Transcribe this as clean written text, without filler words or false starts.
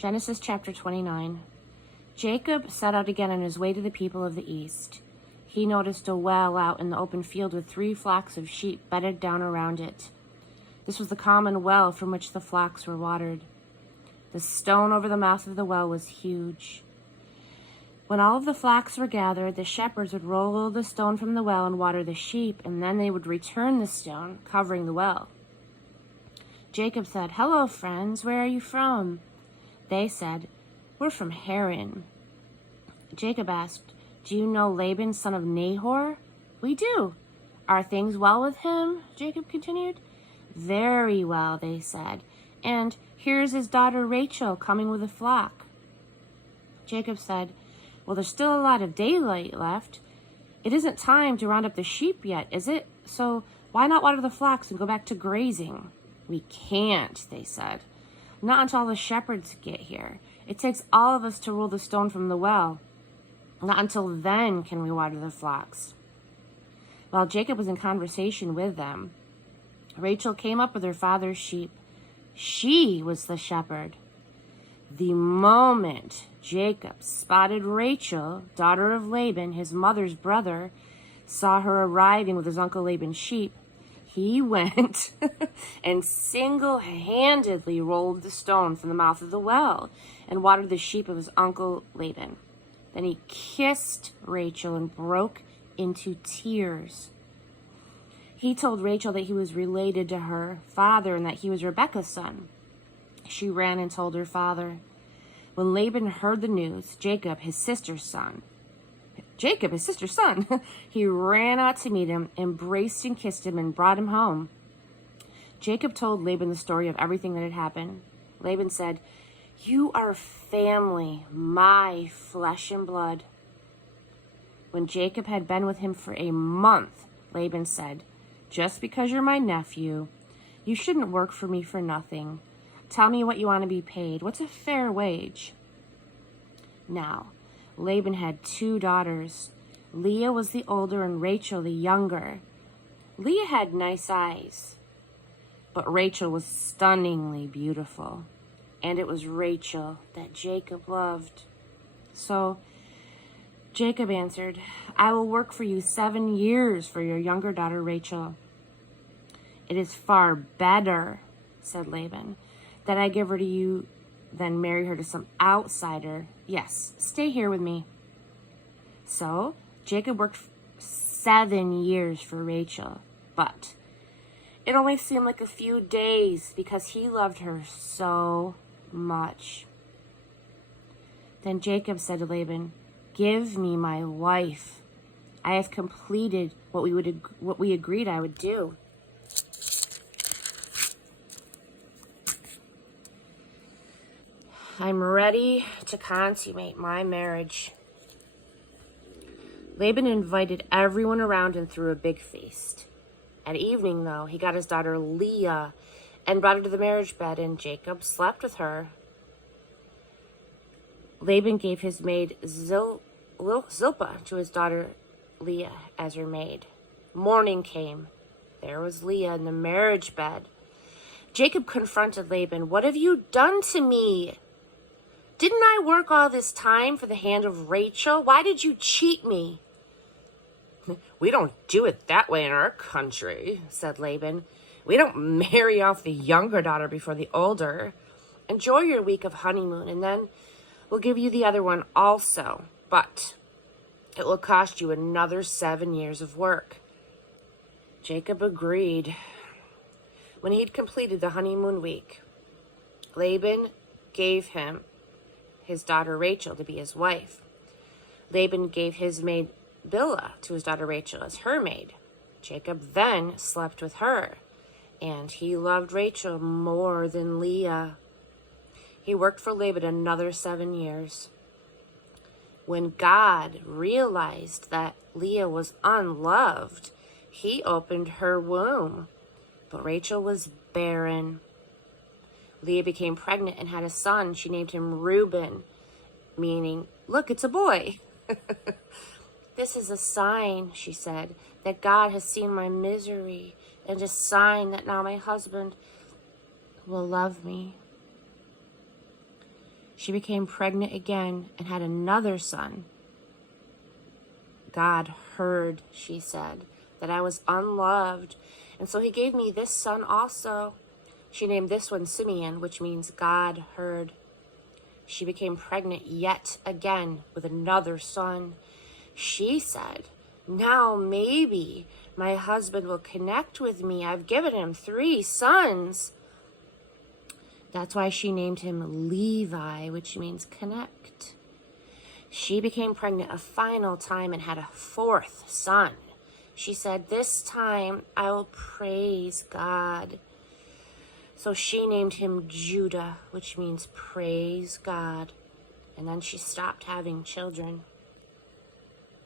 Genesis chapter 29. Jacob set out again on his way to the people of the east. He noticed a well out in the open field with 3 flocks of sheep bedded down around it. This was the common well from which the flocks were watered. The stone over the mouth of the well was huge. When all of the flocks were gathered, the shepherds would roll the stone from the well and water the sheep, and then they would return the stone, covering the well. Jacob said, "Hello, friends, where are you from?" They said, "We're from Haran." Jacob asked, "Do you know Laban, son of Nahor?" "We do." "Are things well with him?" Jacob continued. "Very well," they said. "And here's his daughter Rachel coming with a flock." Jacob said, "Well, there's still a lot of daylight left. It isn't time to round up the sheep yet, is it? So why not water the flocks and go back to grazing?" "We can't," they said. "Not until the shepherds get here. It takes all of us to roll the stone from the well. Not until then can we water the flocks." While Jacob was in conversation with them, Rachel came up with her father's sheep. She was the shepherd. The moment Jacob spotted Rachel, daughter of Laban, his mother's brother, saw her arriving with his uncle Laban's sheep, he went and single-handedly rolled the stone from the mouth of the well and watered the sheep of his uncle Laban. Then he kissed Rachel and broke into tears. He told Rachel that he was related to her father and that he was Rebekah's son. She ran and told her father. When Laban heard the news, Jacob, his sister's son, he ran out to meet him, embraced and kissed him, and brought him home. Jacob told Laban the story of everything that had happened. Laban said, "You are family, my flesh and blood." When Jacob had been with him for a month, Laban said, "Just because you're my nephew, you shouldn't work for me for nothing. Tell me what you want to be paid. What's a fair wage?" Now, Laban had 2 daughters. Leah was the older and Rachel the younger. Leah had nice eyes, but Rachel was stunningly beautiful. And it was Rachel that Jacob loved. So Jacob answered, "I will work for you 7 years for your younger daughter Rachel." "It is far better," said Laban, "that I give her to you than marry her to some outsider. Yes, stay here with me." So Jacob worked 7 years for Rachel, but it only seemed like a few days because he loved her so much. Then Jacob said to Laban, "Give me my wife. I have completed what we agreed I would do." "I'm ready to consummate my marriage." Laban invited everyone around and threw a big feast. At evening, though, he got his daughter Leah and brought her to the marriage bed, and Jacob slept with her. Laban gave his maid Zilpah to his daughter Leah as her maid. Morning came. There was Leah in the marriage bed. Jacob confronted Laban. "What have you done to me? Didn't I work all this time for the hand of Rachel? Why did you cheat me?" "We don't do it that way in our country," said Laban. "We don't marry off the younger daughter before the older. Enjoy your week of honeymoon, and then we'll give you the other one also. But it will cost you another 7 years of work." Jacob agreed. When he'd completed the honeymoon week, Laban gave him his daughter Rachel to be his wife. Laban gave his maid Bilhah to his daughter Rachel as her maid. Jacob then slept with her, and he loved Rachel more than Leah. He worked for Laban another 7 years. When God realized that Leah was unloved, he opened her womb, but Rachel was barren. Leah became pregnant and had a son. She named him Reuben, meaning, "Look, it's a boy." "This is a sign," she said, "that God has seen my misery, and a sign that now my husband will love me." She became pregnant again and had another son. God heard, she said, that I was unloved, and so he gave me this son also. She named this one Simeon, which means God heard. She became pregnant yet again with another son. She said, now maybe my husband will connect with me. I've given him 3 sons. That's why she named him Levi, which means connect. She became pregnant a final time and had a 4th son. She said, this time I will praise God. So she named him Judah, which means praise God. And then she stopped having children.